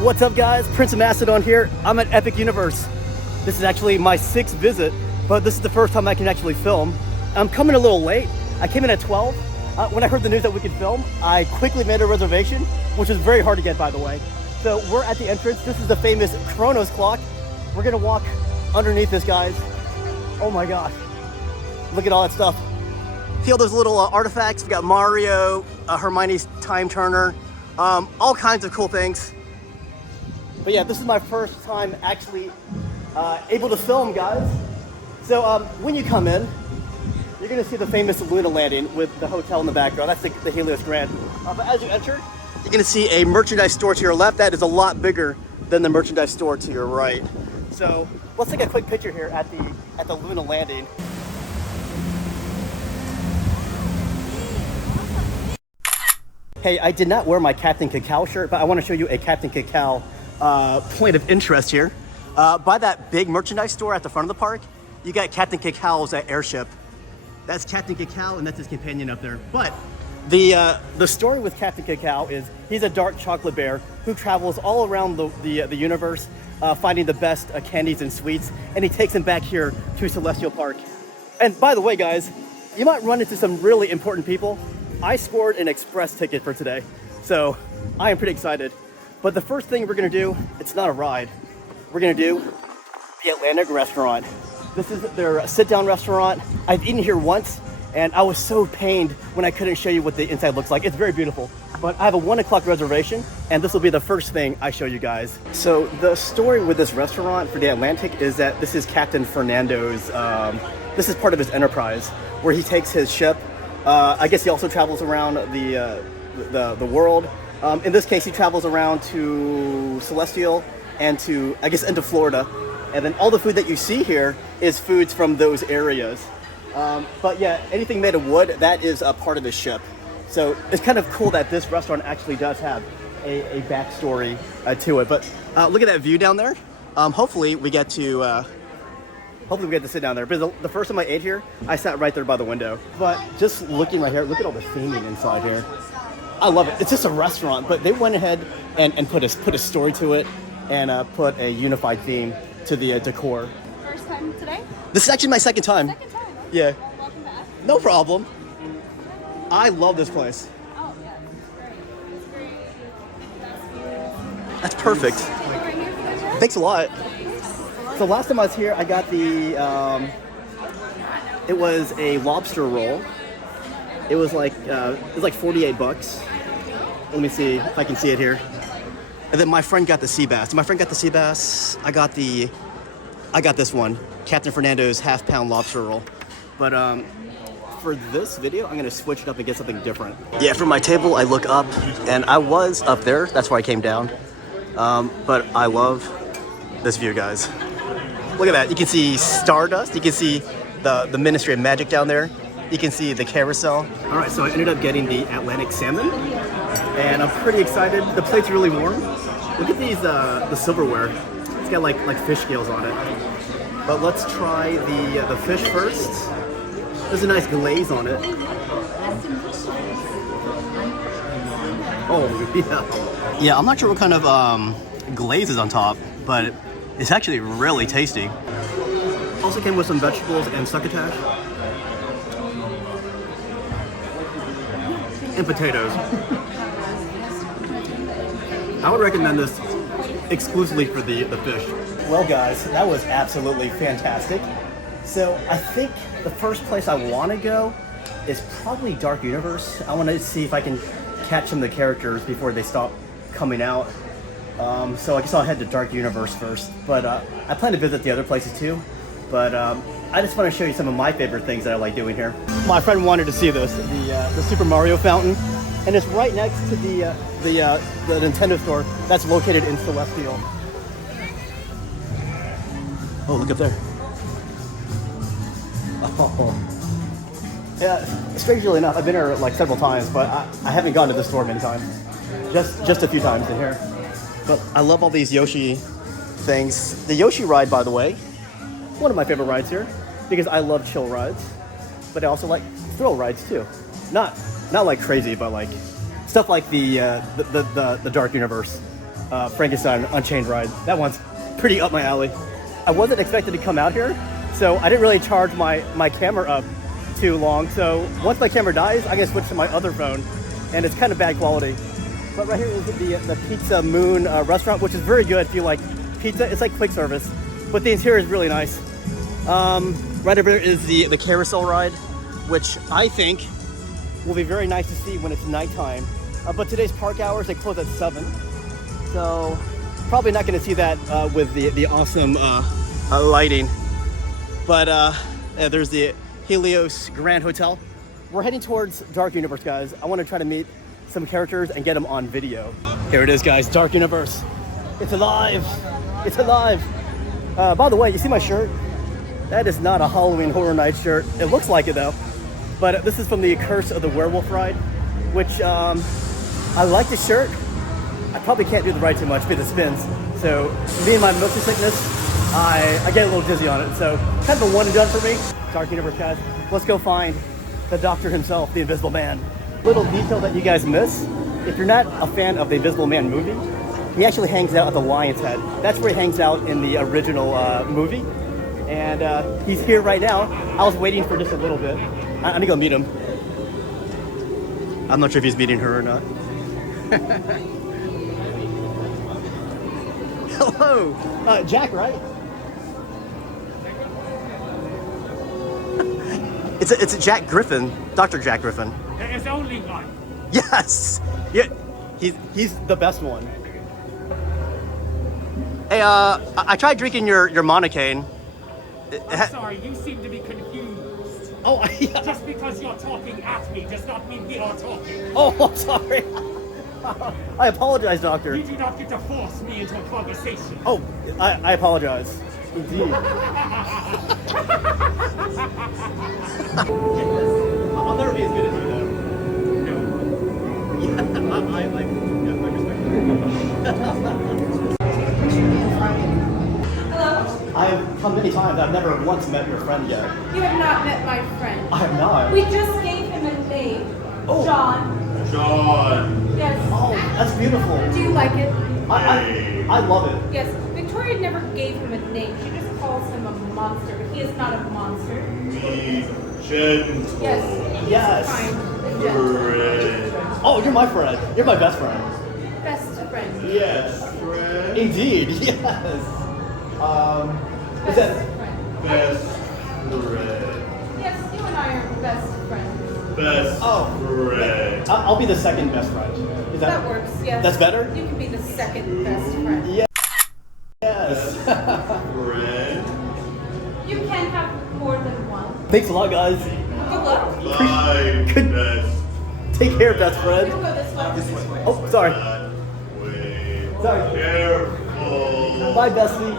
What's up guys, Prince of Macedon here. I'm at Epic Universe. This is actually my 6th visit, but this is the first time I can actually film. I'm coming a little late. I came in at 12. When I heard the news that we could film, I quickly made a reservation, which is very hard to get, by the way. So we're at the entrance. This is the famous Chronos clock. We're gonna walk underneath this, guys. Oh my gosh. Look at all that stuff. See all those little artifacts? We got Mario, Hermione's time turner, all kinds of cool things. But yeah, this is my first time actually able to film, guys. So when you come in, you're gonna see the famous Luna landing with the hotel in the background. That's the Helios Grand. But as you enter, you're gonna see a merchandise store to your left that is a lot bigger than the merchandise store to your right. So let's take a quick picture here at the Luna landing. Hey, I did not wear my Captain Cacao shirt, but I want to show you a Captain Cacao point of interest here. By that big merchandise store at the front of the park, you got Captain Cacao's airship. That's Captain Cacao, and that's his companion up there. But the story with Captain Cacao is he's a dark chocolate bear who travels all around the universe, finding the best candies and sweets, and he takes them back here to Celestial Park. And by the way, guys, you might run into some really important people. I scored an express ticket for today, so I am pretty excited. But the first thing we're gonna do, it's not a ride. We're gonna do the Atlantic restaurant. This is their sit-down restaurant. I've eaten here once, and I was so pained when I couldn't show you what the inside looks like. It's very beautiful. But I have a 1 o'clock reservation, and this will be the first thing I show you guys. So the story with this restaurant for the Atlantic is that this is Captain Fernando's, this is part of his enterprise, where he takes his ship. I guess he also travels around the world. In this case, he travels around to Celestial and to, I guess, into Florida. And then all the food that you see here is foods from those areas. But yeah, anything made of wood, that is a part of his ship. So it's kind of cool that this restaurant actually does have a backstory to it. But look at that view down there. Hopefully we get to sit down there. Because the first time I ate here, I sat right there by the window. But just looking right here, look at all the theming inside here. I love it. It's just a restaurant, but they went ahead and put a story to it and put a unified theme to the decor. First time today? This is actually my second time. Second time? Okay. Yeah. Welcome back. No problem. I love this place. Oh, yeah. It's great. That's beautiful. That's perfect. Table right here for you. Thanks a lot. So last time I was here, I got the, it was a lobster roll. It was like 48 bucks. Let me see if I can see it here. And then my friend got the sea bass. My friend got the sea bass. I got this one, Captain Fernando's half-pound lobster roll. But for this video, I'm gonna switch it up and get something different. Yeah, from my table, I look up, and I was up there. That's where I came down. But I love this view, guys. Look at that. You can see Stardust. You can see the Ministry of Magic down there. You can see the carousel. All right, so I ended up getting the Atlantic salmon, and I'm pretty excited. The plate's really warm. Look at these, the silverware. It's got like fish scales on it. But let's try the fish first. There's a nice glaze on it. Oh, yeah. Yeah, I'm not sure what kind of glaze is on top, but it's actually really tasty. Also came with some vegetables and succotash. And potatoes. I would recommend this exclusively for the fish. Well guys, that was absolutely fantastic. So I think the first place I want to go is probably Dark Universe. I want to see if I can catch some of the characters before they stop coming out. So I guess I'll head to Dark Universe first. But I plan to visit the other places too. But I just want to show you some of my favorite things that I like doing here. My friend wanted to see this, the Super Mario fountain, and it's right next to the Nintendo store that's located in Celestial. Oh, look up there. Oh. Yeah, strangely enough, I've been here like several times, but I haven't gone to this store many times. Just a few times in here. But I love all these Yoshi things. The Yoshi ride, by the way, one of my favorite rides here, because I love chill rides, but I also like thrill rides too. Not like crazy, but like stuff like the Dark Universe. Frankenstein Unchained ride. That one's pretty up my alley. I wasn't expected to come out here, so I didn't really charge my camera up too long. So once my camera dies, I'm gonna switch to my other phone, and it's kind of bad quality. But right here is the Pizza Moon restaurant, which is very good if you like pizza. It's like quick service, but the interior is really nice. Right over there is the carousel ride, which I think will be very nice to see when it's nighttime. But today's park hours, they close at 7. So probably not gonna see that with the awesome lighting. But there's the Helios Grand Hotel. We're heading towards Dark Universe, guys. I wanna try to meet some characters and get them on video. Here it is, guys, Dark Universe. It's alive, it's alive. By the way, you see my shirt? That is not a Halloween Horror Night shirt. It looks like it though. But this is from the Curse of the Werewolf ride, which I like the shirt. I probably can't do the ride too much because it spins. So me and my motion sickness, I get a little dizzy on it. So kind of a one and done for me. Dark Universe, guys. Let's go find the Doctor himself, the Invisible Man. Little detail that you guys miss, if you're not a fan of the Invisible Man movie, he actually hangs out at the Lion's Head. That's where he hangs out in the original movie. And he's here right now. I was waiting for just a little bit. I'm gonna go meet him. I'm not sure if he's meeting her or not. Hello, Jack, right? It's a Jack Griffin, Dr. Jack Griffin. There is only one. Yes, yeah, he's the best one. Hey, I tried drinking your monocaine. I'm sorry, you seem to be confused. Oh, yeah. Just because you're talking at me does not mean we are talking. Oh, I'm sorry. I apologize, Doctor. You do not get to force me into a conversation. Oh, I apologize. Indeed. I'll never be as good as you, though. No. Yeah, I have come many times. I've never once met your friend yet. You have not met my friend. I have not. We just gave him a name. Oh. John. John. Yes. Oh, that's beautiful. Do you like it? I love it. Yes. Victoria never gave him a name. She just calls him a monster, but he is not a monster. Be gentle. Yes. He Yes. is kind and gentle. Friend. Oh, you're my friend. You're my best friend. Best friend. Yes, friend. Indeed, yes. Is Best that friend. Best friend. Yes, you and I are best friends. Best Oh. friend. I'll be the second best friend. Is That works, yes. That's better? You can be the second best friend. Yeah. Yes. Friend. You can have more than one. Thanks a lot, guys. Good luck. My Good. best Take care, best friend. We'll go this way. Oh, sorry. way. Sorry. Careful. Bye, bestie.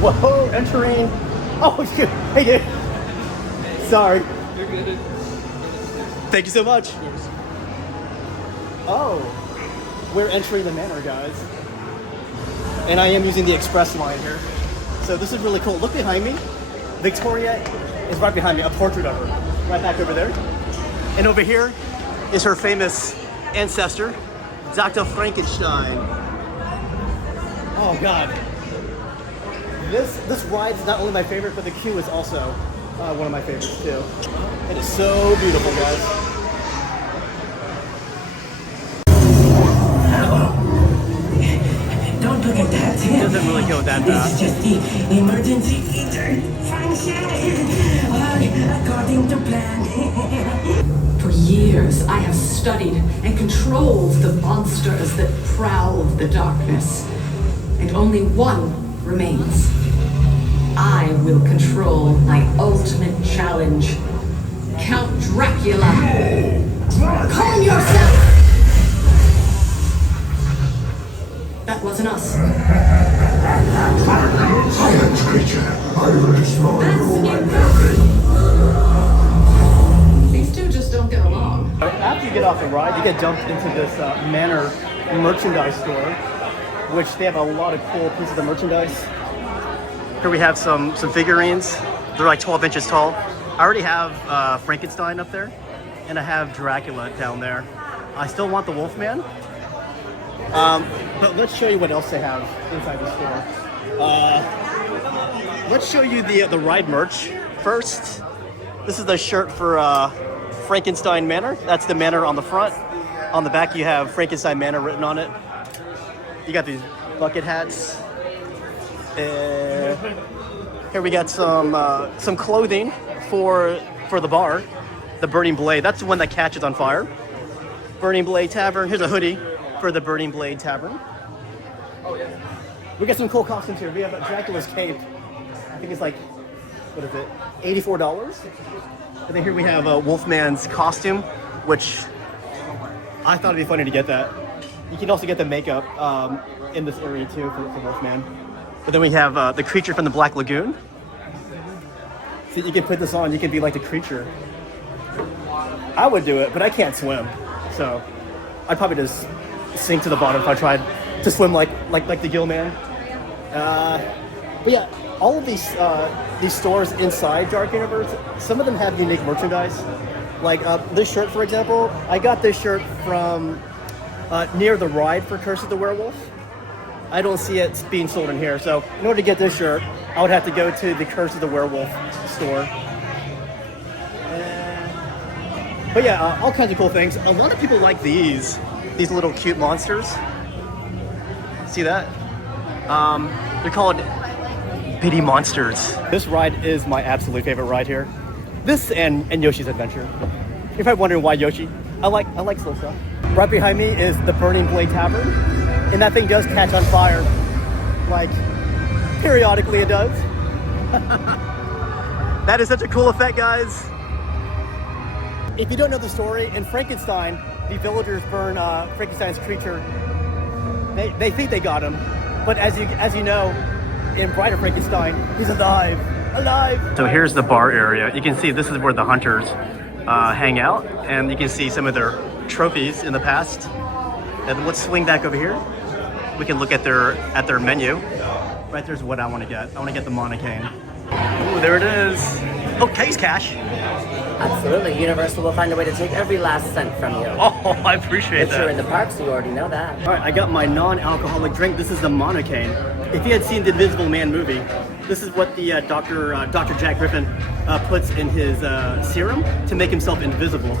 Whoa, entering. Oh, shoot. Hey, dude. Sorry. You're good. Thank you so much. Oh, we're entering the Manor, guys. And I am using the express line here. So this is really cool. Look behind me. Victoria is right behind me, a portrait of her. Right back over there. And over here is her famous ancestor, Dr. Frankenstein. Oh God. This ride is not only my favorite, but the queue is also one of my favorites too. It is so beautiful, guys. Don't look at that. It doesn't really go that This fast. is just the emergency feature function. According to plan. For years, I have studied and controlled the monsters that prowl the darkness. And only one remains. I will control my ultimate challenge. Count Dracula. Calm yourself! That wasn't us. Silence, creature. I will destroy you and These two just don't get along. After you get off the ride, you get dumped into this Manor merchandise store, which they have a lot of cool pieces of merchandise. Here we have some figurines. They're like 12 inches tall. I already have Frankenstein up there, and I have Dracula down there. I still want the Wolfman. But let's show you what else they have inside the store. Let's show you the ride merch first. This is the shirt for Frankenstein Manor. That's the Manor on the front. On the back, you have Frankenstein Manor written on it. You got these bucket hats. Here we got some clothing for the bar, the Burning Blade. That's the one that catches on fire. Burning Blade Tavern. Here's a hoodie for the Burning Blade Tavern. We got some cool costumes here. We have a Dracula's cape. I think it's like, what is it, $84? And then here we have Wolfman's costume, which I thought it'd be funny to get that. You can also get the makeup in this area too for Wolfman. But then we have the creature from the Black Lagoon. So you can put this on, you can be like the creature. I would do it, but I can't swim. So I'd probably just sink to the bottom if I tried to swim like the Gill Man. But yeah, all of these stores inside Dark Universe, some of them have unique merchandise. Like this shirt, for example, I got this shirt from near the ride for Curse of the Werewolf. I don't see it being sold in here, so in order to get this shirt, I would have to go to the Curse of the Werewolf store. But yeah, all kinds of cool things. A lot of people like these little cute monsters. See that? They're called Bitty Monsters. This ride is my absolute favorite ride here. This and Yoshi's Adventure. If you're wondering why Yoshi, I like slow stuff. Right behind me is the Burning Blade Tavern, and that thing does catch on fire. Like, periodically it does. That is such a cool effect, guys. If you don't know the story, in Frankenstein, the villagers burn Frankenstein's creature. They think they got him, but as you know, in Bride of Frankenstein, he's alive. So here's the bar area. You can see this is where the hunters hang out, and you can see some of their trophies in the past. And let's swing back over here. We can look at their menu. Right there's what I want to get. I want to get the Monocane. Ooh, there it is. Oh, case cash. Absolutely. Universal will find a way to take every last cent from you. Oh, I appreciate But that. you're in the park, so you already know that. All right, I got my non-alcoholic drink. This is the Monocane. If you had seen the Invisible Man movie, this is what the Dr. Jack Griffin puts in his serum to make himself invisible.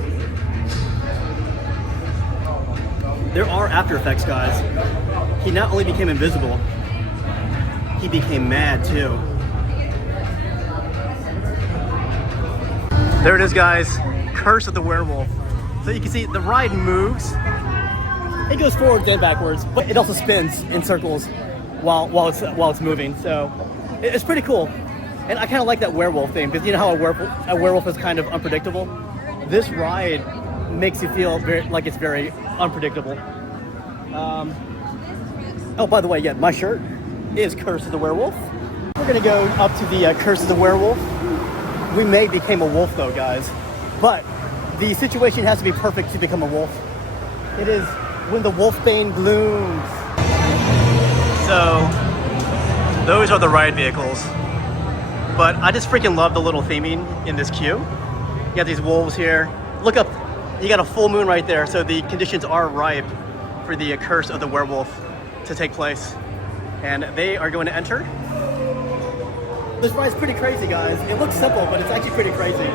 There are after effects, guys. He not only became invisible, he became mad too. There it is, guys. Curse of the Werewolf. So you can see the ride moves. It goes forwards and backwards, but it also spins in circles while it's moving. So it's pretty cool. And I kind of like that werewolf thing, because you know how a werewolf is kind of unpredictable. This ride makes you feel like it's very unpredictable. Oh, by the way, yeah, my shirt is Curse of the Werewolf. We're gonna go up to the Curse of the Werewolf. We may become a wolf though, guys, but the situation has to be perfect to become a wolf. It is when the wolfbane blooms. So those are the ride vehicles, but I just freaking love the little theming in this queue. You got these wolves here. Look up, you got a full moon right there, so the conditions are ripe for the Curse of the Werewolf to take place, and they are going to enter. This ride's pretty crazy, guys. It looks simple, but it's actually pretty crazy.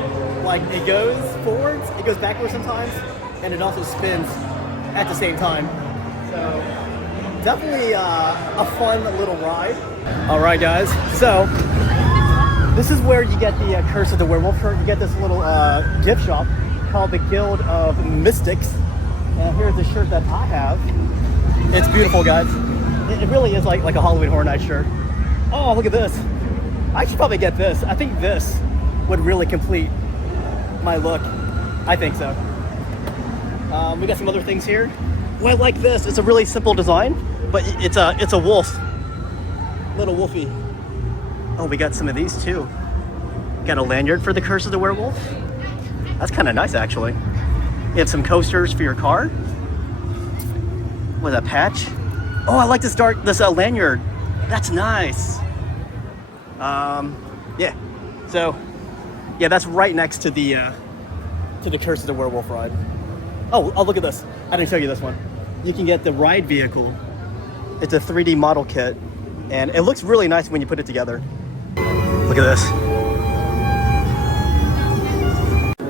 Like, it goes forwards, it goes backwards sometimes, and it also spins at the same time. So, definitely a fun little ride. All right, guys. So, this is where you get the Curse of the Werewolf shirt. You get this little gift shop called the Guild of Mystics. And here's the shirt that I have. It's beautiful, guys. It really is like a Halloween Horror Nights shirt. Oh, look at this. I should probably get this. I think this would really complete my look. I think so. We got some other things here. Oh, I like this. It's a really simple design, but it's a wolf. Little wolfie. Oh, we got some of these too. Got a lanyard for the Curse of the Werewolf. That's kind of nice, actually. You have some coasters for your car. With a patch. Oh, I like this lanyard. That's nice. Yeah. So, yeah, that's right next to the Curse of the Werewolf ride. Oh, look at this. I didn't show you this one. You can get the ride vehicle. It's a 3D model kit, and it looks really nice when you put it together. Look at this.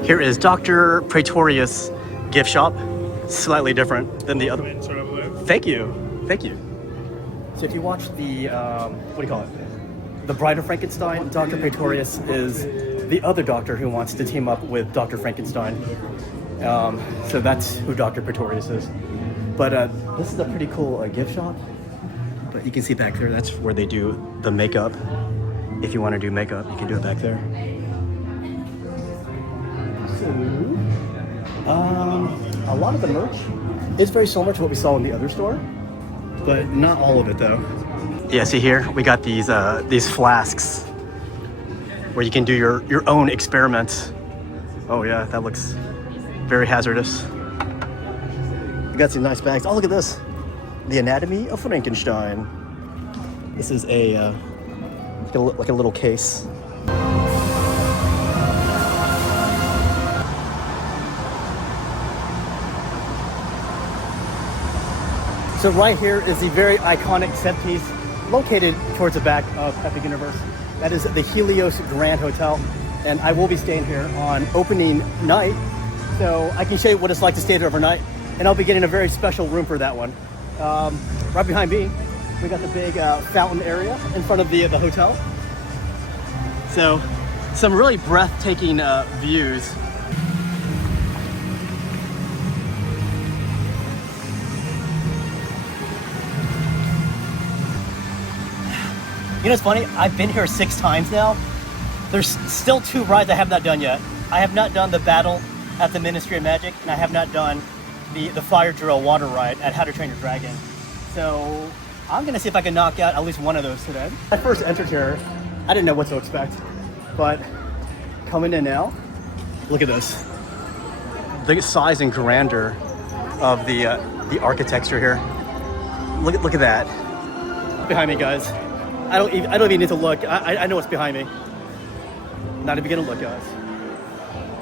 Here is Dr. Praetorius gift shop. Slightly different than the other one. Thank you. Thank you. So if you watch the, what do you call it? The Bride of Frankenstein, Dr. Praetorius is the other doctor who wants to team up with Dr. Frankenstein. So that's who Dr. Praetorius is. But this is a pretty cool gift shop. But you can see back there, that's where they do the makeup. If you want to do makeup, you can do it back there. So, a lot of the merch is very similar to what we saw in the other store, but not all of it though. Yeah, see here, we got these flasks where you can do your own experiments. Oh yeah, that looks very hazardous. We got some nice bags. Oh, look at this. The Anatomy of Frankenstein. This is like a little case. So right here is the very iconic set piece located towards the back of Epic Universe. That is the Helios Grand Hotel. And I will be staying here on opening night. So I can show you what it's like to stay there overnight. And I'll be getting a very special room for that one. Right behind me, we got the big fountain area in front of the hotel. So some really breathtaking views. You know what's funny? I've been here 6 times now. There's still 2 rides I have not done yet. I have not done the battle at the Ministry of Magic, and I have not done the fire drill water ride at How to Train Your Dragon. So I'm gonna see if I can knock out at least one of those today. When I first entered here, I didn't know what to expect, but coming in now, look at this. The size and grandeur of the architecture here. Look at that. Behind me, guys. I don't even need to look. I know what's behind me. Not even gonna look, guys.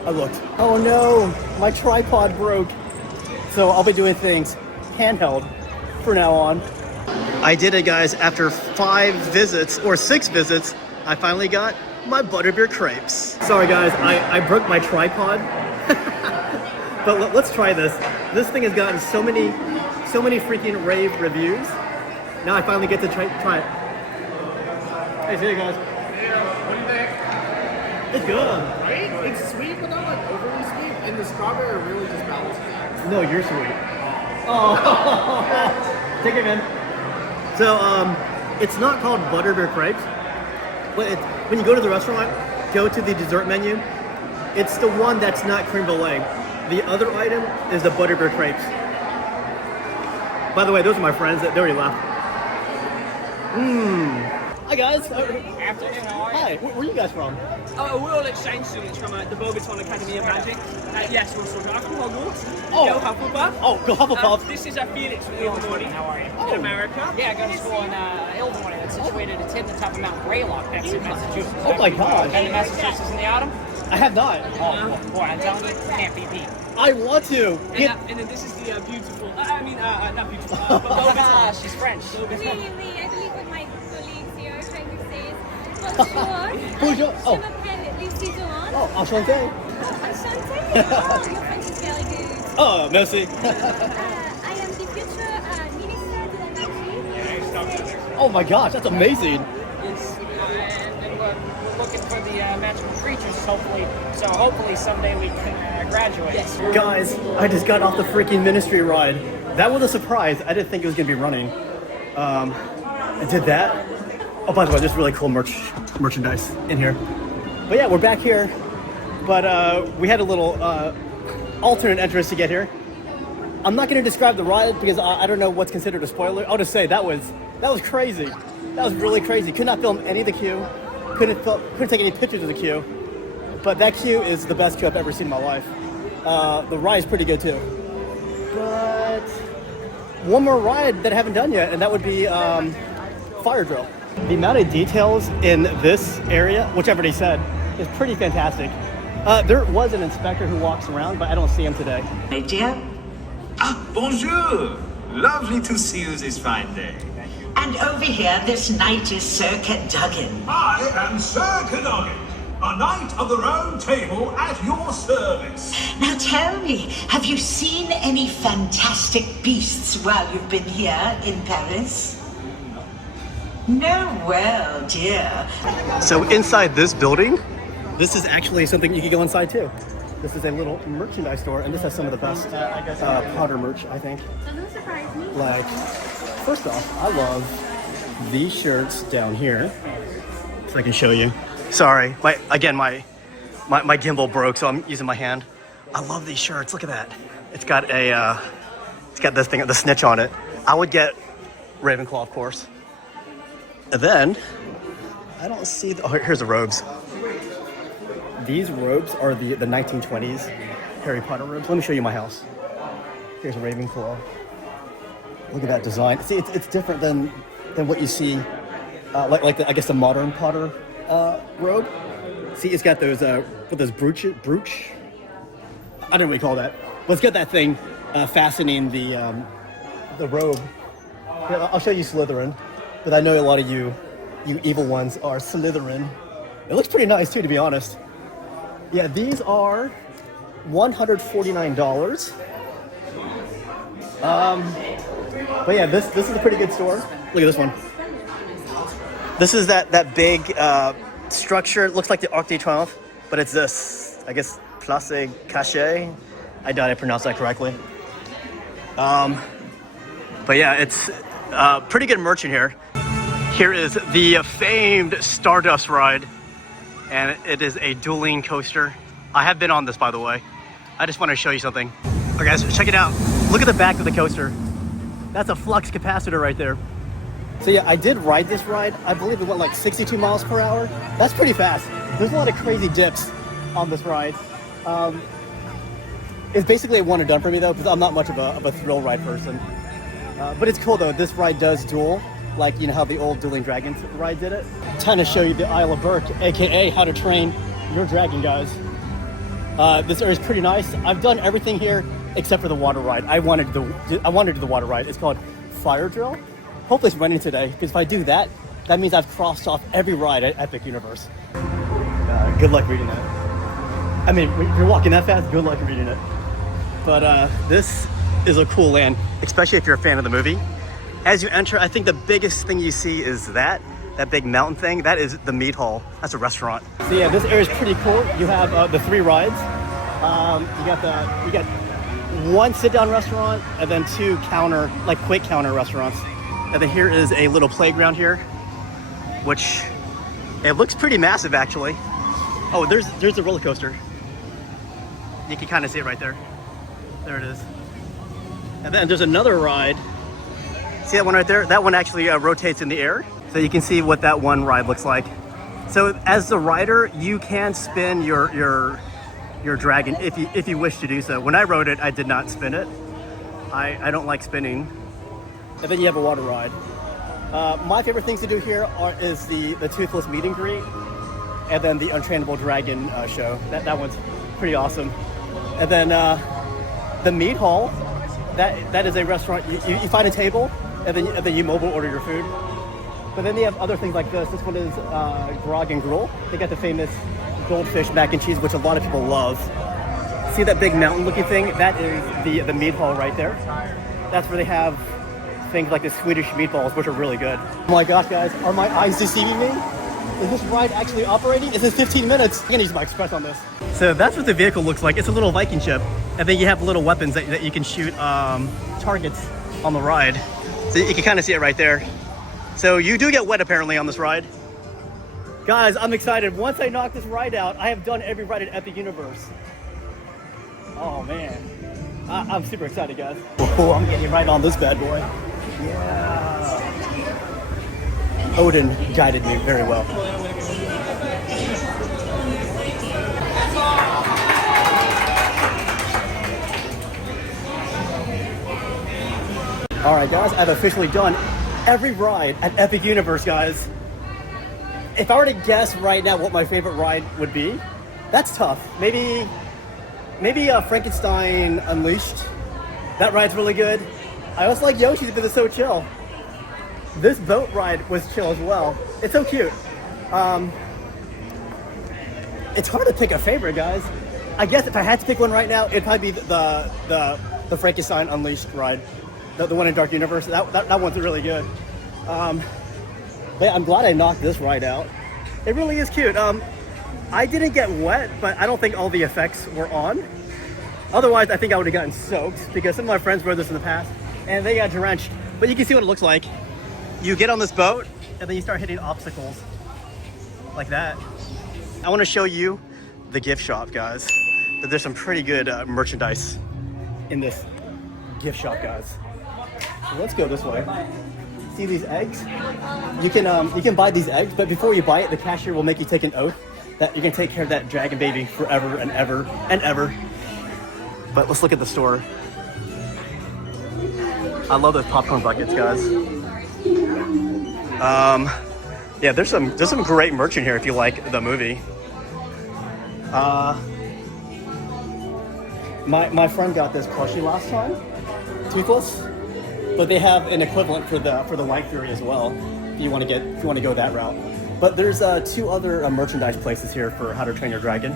I looked. Oh no, my tripod broke. So I'll be doing things handheld for now on. I did it, guys. After 5 visits or 6 visits, I finally got my Butterbeer crepes. Sorry guys, I broke my tripod. But let's try this. This thing has gotten so many freaking rave reviews. Now I finally get to try it. Hey, see you guys. What do you think? It's good. Right? It's sweet, but not like overly sweet. And the strawberry really just balances it. No, you're sweet. Oh, take it, man. So, it's not called Butterbeer crepes, but when you go to the restaurant, go to the dessert menu. It's the one that's not creme brulee. The other item is the Butterbeer crepes. By the way, those are my friends. They already left. Hi guys. Afternoon, how are you? Hi. Where are you guys from? Oh, we're all exchange students from the Bogaton Academy of Magic. Yes, we're from Hogwarts. Oh. Go Hufflepuff. Oh, go Hufflepuff. This is Felix from Ilvermorny. How are you? In America. Yeah, I go to school in Ilvermorny. That's situated at the top of Mount Greylock, next in Massachusetts. Oh my gosh. Been to Massachusetts in the autumn? I have not. Oh, boy, I'm telling you, can't be beat. I want to. And then this is the beautiful, not beautiful, but Bogaton. She's French. Really, I believe what my colleagues here are trying to say is bonjour. Bonjour. Je m'appelle Lucie Durand. Oh, enchanté. Enchanté. Oh, your French is very good. Oh, merci. I am the future Minister de la Magie. Oh my gosh, that's amazing. And we're looking for the magical creatures, hopefully. So hopefully someday we can graduate. Yes. Guys, I just got off the freaking Ministry ride. That was a surprise. I didn't think it was gonna be running. I did that. Oh, by the way, there's really cool merchandise in here. But yeah, we're back here. But we had a little alternate entrance to get here. I'm not gonna describe the ride because I don't know what's considered a spoiler. I'll just say that was crazy. That was really crazy. Could not film any of the queue. Couldn't take any pictures of the queue. But that queue is the best queue I've ever seen in my life. The ride is pretty good too. But one more ride that I haven't done yet, and that would be Fire Drill. The amount of details in this area, which I've already said, is pretty fantastic. There was an inspector who walks around, but I don't see him today. Idea? Ah, bonjour. Lovely to see you this fine day. And over here, this knight is Sir Cadogan. I am Sir Cadogan, a knight of the Round Table at your service. Now tell me, have you seen any fantastic beasts while you've been here in Paris? No, well, dear. So inside this building, this is actually something you can go inside too. This is a little merchandise store, and this has some of the best Potter merch, I think. Doesn't surprise me. Like, first off, I love these shirts down here. So I can show you. Sorry, my gimbal broke, so I'm using my hand. I love these shirts. Look at that. It's got this thing, the snitch on it. I would get Ravenclaw, of course. And then I don't see oh, here's the robes. These robes are the 1920s Harry Potter robes. Let me show you my house. Here's a Ravenclaw. Look at that design. See, it's different than what you see, like I guess the modern Potter robe. See, it's got those brooch. I don't know what you call that. But it's got that thing fastening the robe. Here, I'll show you Slytherin, but I know a lot of you evil ones are Slytherin. It looks pretty nice too, to be honest. Yeah, these are $149. But yeah, this is a pretty good store. Look at this one. This is that big structure. It looks like the Arc de Triomphe, but it's this, I guess, Place Cachet. I doubt I pronounced that correctly. But yeah, it's pretty good merch in here. Here is the famed Stardust ride, and it is a dueling coaster. I have been on this, by the way. I just want to show you something. Okay, guys, check it out. Look at the back of the coaster. That's a flux capacitor right there. So yeah, I did ride this ride. I believe it went like 62 miles per hour. That's pretty fast. There's a lot of crazy dips on this ride. It's basically a one and done for me though, because I'm not much of a thrill ride person. But it's cool though. This ride does duel, like you know how the old Dueling Dragons ride did it. Time to show you the Isle of Berk, aka how to train your dragon, guys. This area is pretty nice. I've done everything here except for the water ride. I wanted to do the water ride. It's called Fire Drill. Hopefully it's running today, because if I do that, that means I've crossed off every ride at Epic Universe. Good luck reading that. I mean, if you're walking that fast, good luck reading it. But this is a cool land, especially if you're a fan of the movie. As you enter, I think the biggest thing you see is that big mountain thing. That is the meat hall. That's a restaurant. So yeah, this area is pretty cool. You have the 3 rides. You got one sit-down restaurant and then 2 quick counter restaurants. And then here is a little playground here, which it looks pretty massive actually. Oh, there's the roller coaster. You can kind of see it right there. There it is. And then there's another ride. See that one right there? That one actually rotates in the air. So you can see what that one ride looks like. So as the rider, you can spin your dragon if you wish to do so. When I rode it, I did not spin it. I don't like spinning. And then you have a water ride. My favorite things to do here is the Toothless meet and greet, and then the Untrainable Dragon show. That one's pretty awesome. And then the meat hall. That is a restaurant. You find a table, and then you mobile order your food. But then they have other things like this. This one is Grog and Gruel. They got the famous goldfish mac and cheese, which a lot of people love. See that big mountain-looking thing? That is the meat hall right there. That's where they have things like the Swedish meatballs, which are really good. Oh my gosh, guys, are my eyes deceiving me? Is this ride actually operating? Is it 15 minutes? I'm gonna use my express on this. So that's what the vehicle looks like. It's a little Viking ship. And then you have little weapons that you can shoot targets on the ride. So you can kind of see it right there. So you do get wet apparently on this ride. Guys, I'm excited. Once I knock this ride out, I have done every ride at Epic Universe. Oh man, I'm super excited, guys. Oh, I'm getting right on this bad boy. Yeah. Odin guided me very well. All right, guys, I've officially done every ride at Epic Universe, guys. If I were to guess right now what my favorite ride would be, that's tough. Maybe Frankenstein Unleashed. That ride's really good. I also like Yoshi's because it's so chill. This boat ride was chill as well. It's so cute. It's hard to pick a favorite, guys. I guess if I had to pick one right now, it'd probably be the Frankenstein Unleashed ride, the one in Dark Universe. That one's really good. But yeah, I'm glad I knocked this ride out. It really is cute. I didn't get wet, but I don't think all the effects were on. Otherwise, I think I would have gotten soaked because some of my friends rode this in the past and they got drenched. But you can see what it looks like. You get on this boat and then you start hitting obstacles like that. I want to show you the gift shop, guys. There's some pretty good merchandise in this gift shop, guys. So let's go this way. See these eggs? You can buy these eggs, but before you buy it, the cashier will make you take an oath that you're gonna take care of that dragon baby forever and ever and ever. But let's look at the store. I love those popcorn buckets, guys. Yeah, there's some great merch in here if you like the movie. My friend got this plushie last time, Toothless, but they have an equivalent for the White Fury as well. If you want to go that route. But there's 2 other merchandise places here for How to Train Your Dragon.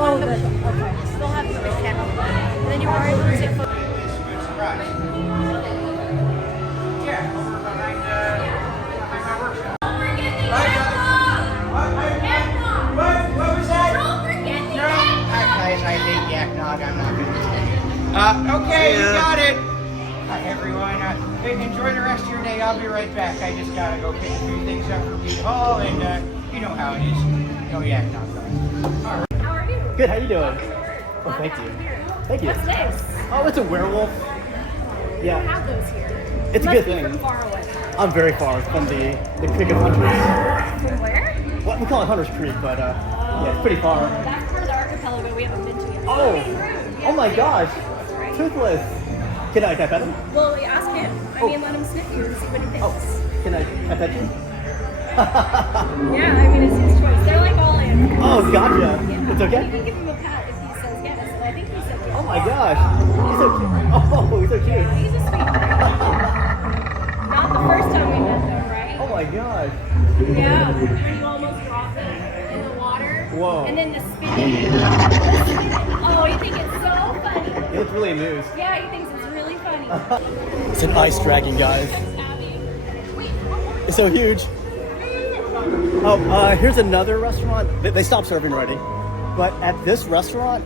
Oh, okay. Still have the big camera. And then you are able to take photos. I hate eggnog. I'm not gonna okay, you got it. Hi everyone. Enjoy the rest of your day. I'll be right back. I just gotta go pick a few things up from Beach Hall, and you know how it is. No eggnog. How are you? Good. How you doing? Oh, thank you. Thank you. What's this? Oh, it's a werewolf. We don't have those here. It's a Must good be thing. From far away. I'm very far from the Creek of Hunters. From where? What we call it Hunter's Creek, but yeah, it's pretty far. That's part of the archipelago we haven't been to yet. Oh my gosh, Toothless. Can I pet him? Well, we ask him. I mean, let him sniff you and see what he thinks. Oh, can I pet you? Yeah, I mean, it's his choice. They're like all animals. Oh, gotcha. Yeah. It's okay? You can give him a pat if he says yes. And I think he said yes. Oh my gosh, he's so cute. Oh, he's so cute. Yeah, he's a sweet boy. Not the first time we met though, right? Oh my gosh. Yeah, when you almost drop it in the water. Whoa. And then the spinning. Oh, you think it's so funny. He looks really amused. Yeah, he thinks it's really funny. It's an ice dragon, guys. It's so huge. Oh, here's another restaurant. They stopped serving already. But at this restaurant,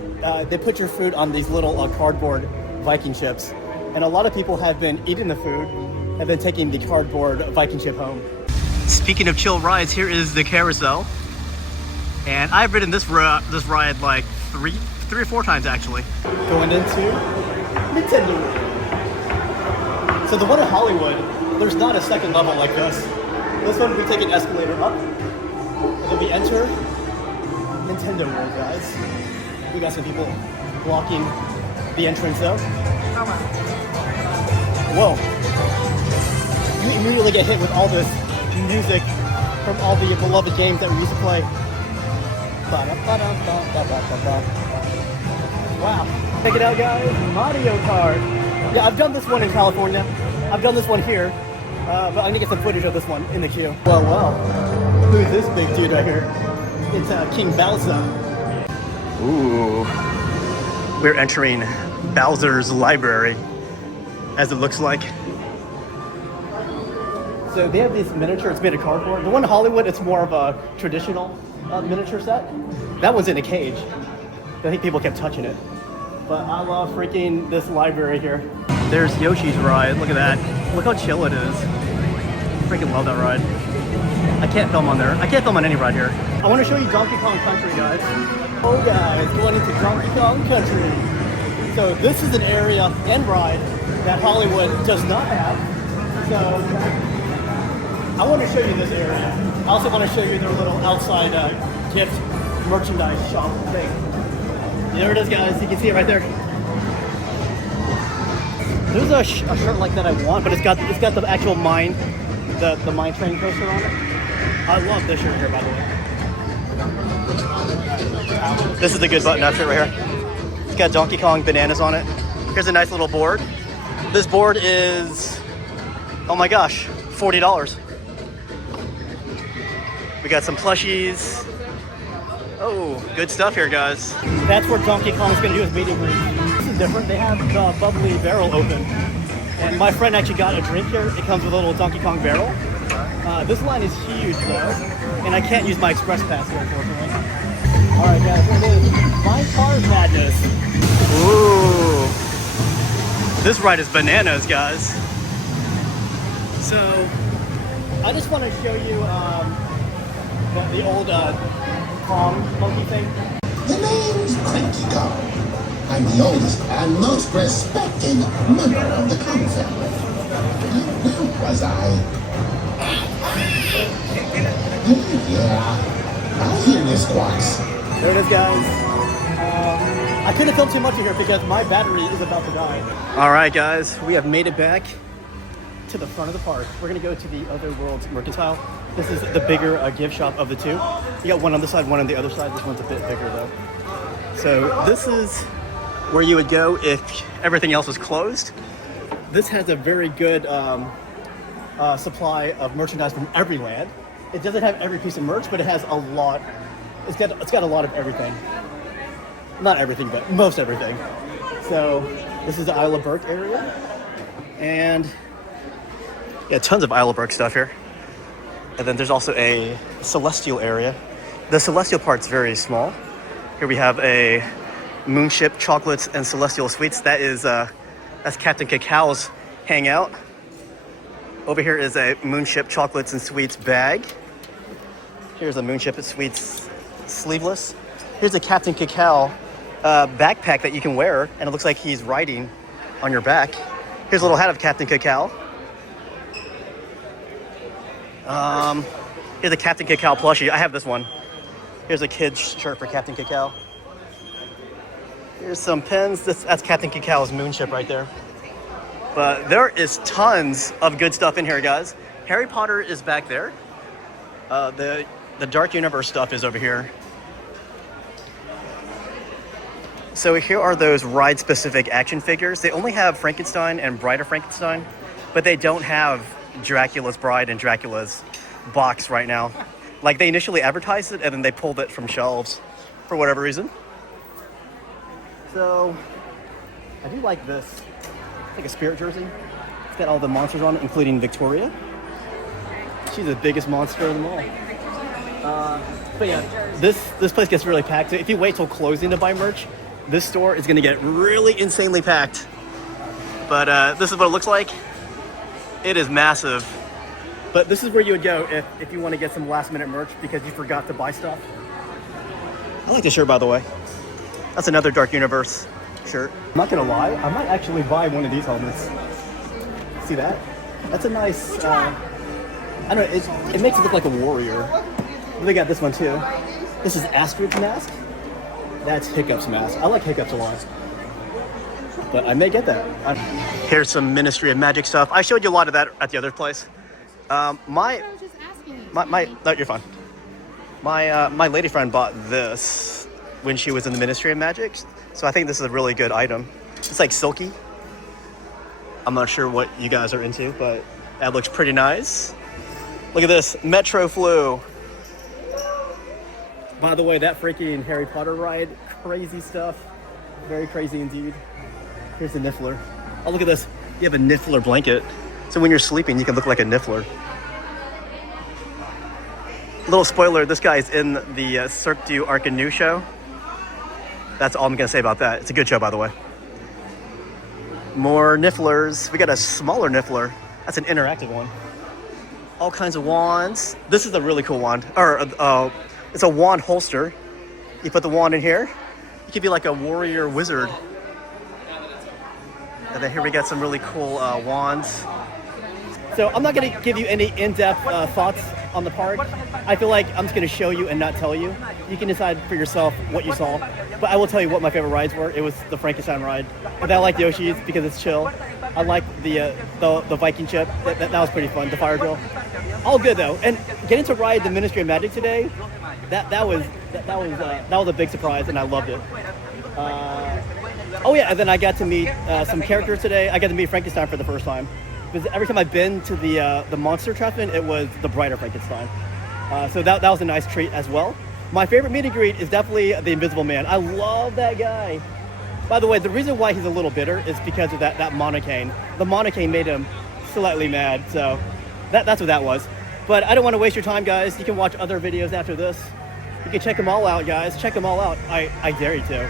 they put your food on these little cardboard Viking chips. And a lot of people have been eating the food and then taking the cardboard Viking chip home. Speaking of chill rides, here is the carousel. And I've ridden this ride like three or four times actually. Going into Nintendo World. So the one in Hollywood, there's not a second level like this. This one we take an escalator up, and then we enter Nintendo World, guys. We got some people blocking the entrance though. Whoa. You immediately get hit with all this music from all the beloved games that we used to play. Wow. Check it out, guys. Mario Kart. Yeah, I've done this one in California. I've done this one here. But I'm gonna get some footage of this one in the queue. Well. Who's this big dude right here? It's King Bowser. Ooh. We're entering Bowser's library, as it looks like. So they have this miniature, it's made of cardboard. The one in Hollywood, it's more of a traditional miniature set. That one's in a cage. I think people kept touching it. But I love freaking this library here. There's Yoshi's ride, look at that. Look how chill it is. Freaking love that ride. I can't film on there. I can't film on any ride here. I want to show you Donkey Kong Country, guys. Oh guys, going into Donkey Kong Country. So this is an area and ride that Hollywood does not have. So I want to show you this area. I also want to show you their little outside gift merchandise shop thing. There it is, guys. You can see it right there. There's a shirt like that I want, but it's got the actual mine, the mine train coaster on it. I love this shirt here, by the way. This is the good button up shirt right here. It's got Donkey Kong bananas on it. Here's a nice little board. This board is, oh my gosh, $40. We got some plushies. Oh, good stuff here, guys. That's where Donkey Kong's gonna do his meet and greet. This is different. They have the bubbly barrel open. And my friend actually got a drink here. It comes with a little Donkey Kong barrel. This line is huge though, and I can't use my express pass here, unfortunately. All right, guys, here it is. Fine Car Madness. Ooh. This ride is bananas, guys. So, I just want to show you the old Kong monkey thing. The name's Cranky Kong. I'm the oldest and most respected member of the Kong family. Where was I? Yeah, I hear this squawks. There it is, guys. I couldn't film too much of here because my battery is about to die. All right, guys, we have made it back to the front of the park. We're gonna go to the Other Worlds Mercantile. This is the bigger gift shop of the two. You got one on this side, one on the other side. This one's a bit bigger though. So this is where you would go if everything else was closed. This has a very good supply of merchandise from every land. It doesn't have every piece of merch, but it has a lot. It's got a lot of everything. Not everything, but most everything. So this is the Isle of Berk area. And yeah, tons of Isle of Berk stuff here. And then there's also a Celestial area. The Celestial part's very small. Here we have a Moonship chocolates and Celestial sweets. That's Captain Cacao's hangout. Over here is a Moonship chocolates and sweets bag. Here's a Moonship and sweets sleeveless. Here's a Captain Cacao backpack that you can wear, and it looks like he's riding on your back. Here's a little hat of Captain Cacao. Here's a Captain Cacao plushie. I have this one. Here's a kid's shirt for Captain Cacao. Here's some pins. That's Captain Cacao's Moonship right there. But there is tons of good stuff in here, guys. Harry Potter is back there. The Dark Universe stuff is over here. So here are those ride-specific action figures. They only have Frankenstein and Bride of Frankenstein, but they don't have Dracula's Bride and Dracula's box right now. Like, they initially advertised it, and then they pulled it from shelves for whatever reason. So, I do like this. It's like a spirit jersey. It's got all the monsters on it, including Victoria. She's the biggest monster of them all. But yeah, this place gets really packed. So if you wait till closing to buy merch, this store is gonna get really insanely packed. But this is what it looks like. It is massive. But this is where you would go if you want to get some last minute merch because you forgot to buy stuff. I like this shirt, by the way. That's another Dark Universe shirt. I'm not gonna lie, I might actually buy one of these helmets. See that? That's a nice, I don't know, it makes it look like a warrior. They got this one too. This is Astrid's mask. That's Hiccup's mask. I like Hiccup's a lot. But I may get that. Here's some Ministry of Magic stuff. I showed you a lot of that at the other place. No, you're fine. My lady friend bought this when she was in the Ministry of Magic. So I think this is a really good item. It's like silky. I'm not sure what you guys are into, but that looks pretty nice. Look at this, Metro Flu. By the way, that freaking Harry Potter ride, crazy stuff. Very crazy indeed. Here's the Niffler. Oh, look at this. You have a Niffler blanket. So when you're sleeping, you can look like a Niffler. Little spoiler, this guy's in the Cirque du Arcanu show. That's all I'm gonna say about that. It's a good show, by the way. More Nifflers. We got a smaller Niffler. That's an interactive one. All kinds of wands. This is a really cool wand. It's a wand holster. You put the wand in here. You could be like a warrior wizard. And then here we got some really cool wands. So I'm not gonna give you any in-depth thoughts on the park. I feel like I'm just gonna show you and not tell you. You can decide for yourself what you saw. But I will tell you what my favorite rides were. It was the Frankenstein ride. And I like Yoshi's because it's chill. I like the Viking ship. That was pretty fun. The fire drill. All good though. And getting to ride the Ministry of Magic today, that was a big surprise, and I loved it. Oh yeah, and then I got to meet some characters today. I got to meet Frankenstein for the first time, because every time I've been to the monster trap-in, it was the brighter Frankenstein. So that was a nice treat as well. My favorite meet and greet is definitely the Invisible Man. I love that guy. By the way, the reason why he's a little bitter is because of that monocane. The monocane made him slightly mad, so that's what that was. But I don't want to waste your time, guys. You can watch other videos after this. You can check them all out, guys. Check them all out. I dare you to.